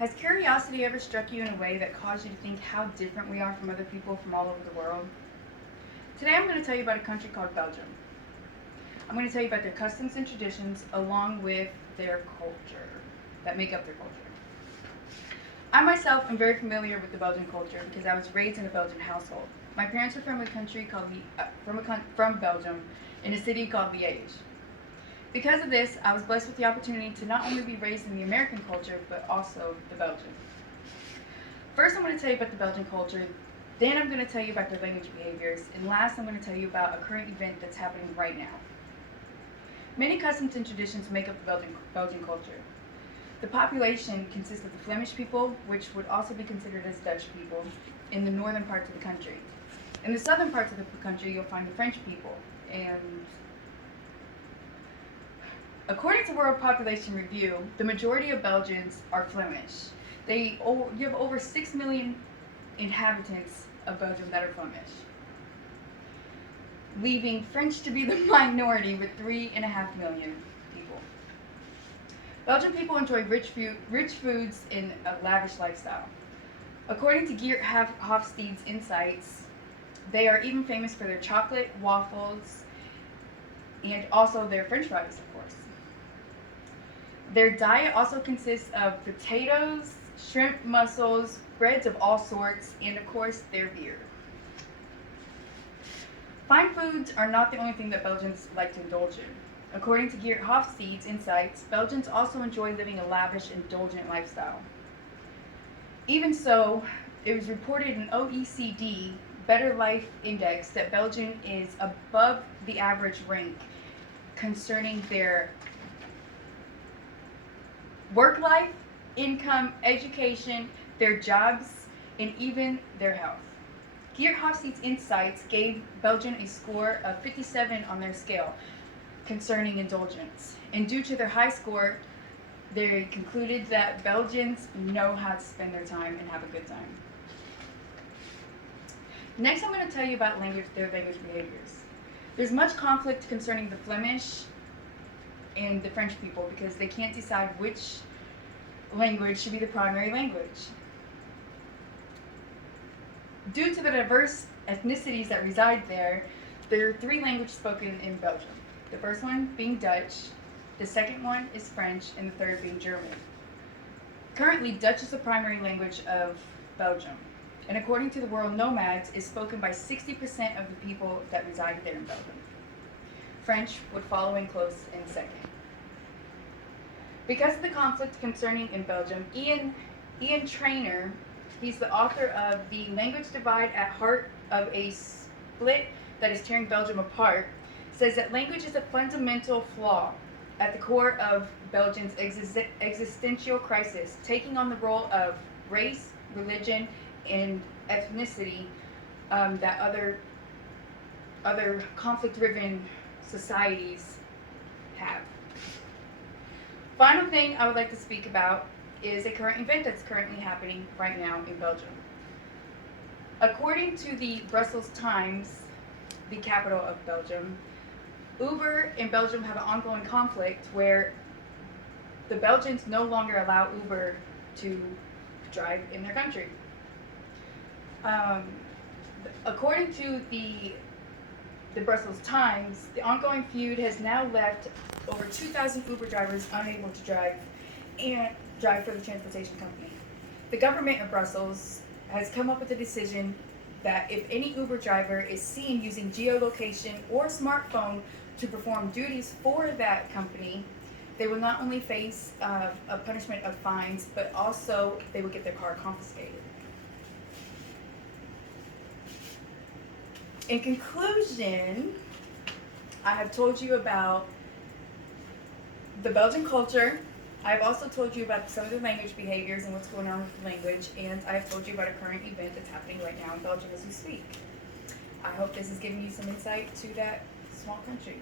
Has curiosity ever struck you in a way that caused you to think how different we are from other people from all over the world? Today I'm going to tell you about a country called Belgium. I'm going to tell you about their customs and traditions along with their culture that make up their culture. I myself am very familiar with the Belgian culture because I was raised in a Belgian household. My parents are from a country called from Belgium in a city called Liège. Because of this, I was blessed with the opportunity to not only be raised in the American culture, but also the Belgian. First, I'm going to tell you about the Belgian culture, then I'm going to tell you about their language behaviors, and last, I'm going to tell you about a current event that's happening right now. Many customs and traditions make up the Belgian culture. The population consists of the Flemish people, which would also be considered as Dutch people, in the northern parts of the country. In the southern parts of the country, you'll find the French people, and according to World Population Review, the majority of Belgians are Flemish. You have over 6 million inhabitants of Belgium that are Flemish, leaving French to be the minority with 3.5 million people. Belgian people enjoy rich foods and a lavish lifestyle. According to Geert Hofstede's insights, they are even famous for their chocolate, waffles, and also their French fries, of course. Their diet also consists of potatoes, shrimp, mussels, breads of all sorts, and of course, their beer. Fine foods are not the only thing that Belgians like to indulge in. According to Geert Hofstede's insights, Belgians also enjoy living a lavish, indulgent lifestyle. Even so, it was reported in OECD Better Life Index that Belgium is above the average rank concerning their work life, income, education, their jobs, and even their health. Geert Hofstede's insights gave Belgium a score of 57 on their scale concerning indulgence. And due to their high score, they concluded that Belgians know how to spend their time and have a good time. Next, I'm going to tell you about their language behaviors. There's much conflict concerning the Flemish and the French people because they can't decide which language should be the primary language. Due to the diverse ethnicities that reside there are 3 languages spoken in Belgium. The first one being Dutch, the second one is French, and the third being German. Currently, Dutch is the primary language of Belgium, and according to the World Nomads, is spoken by 60% of the people that reside there in Belgium. French would follow in close in second. Because of the conflict concerning in Belgium, Ian Trainer, he's the author of The Language Divide at Heart of a Split That is Tearing Belgium Apart, says that language is a fundamental flaw at the core of Belgium's existential crisis, taking on the role of race, religion, and ethnicity that other conflict-driven societies have. Final thing I would like to speak about is a current event that's currently happening right now in Belgium. According to the Brussels Times, the capital of Belgium, Uber in Belgium have an ongoing conflict where the Belgians no longer allow Uber to drive in their country. According to the Brussels Times, the ongoing feud has now left over 2,000 Uber drivers unable to drive for the transportation company. The government of Brussels has come up with a decision that if any Uber driver is seen using geolocation or smartphone to perform duties for that company, they will not only face a punishment of fines, but also they will get their car confiscated. In conclusion, I have told you about the Belgian culture. I have also told you about some of the language behaviors and what's going on with the language, and I have told you about a current event that's happening right now in Belgium as we speak. I hope this has given you some insight to that small country.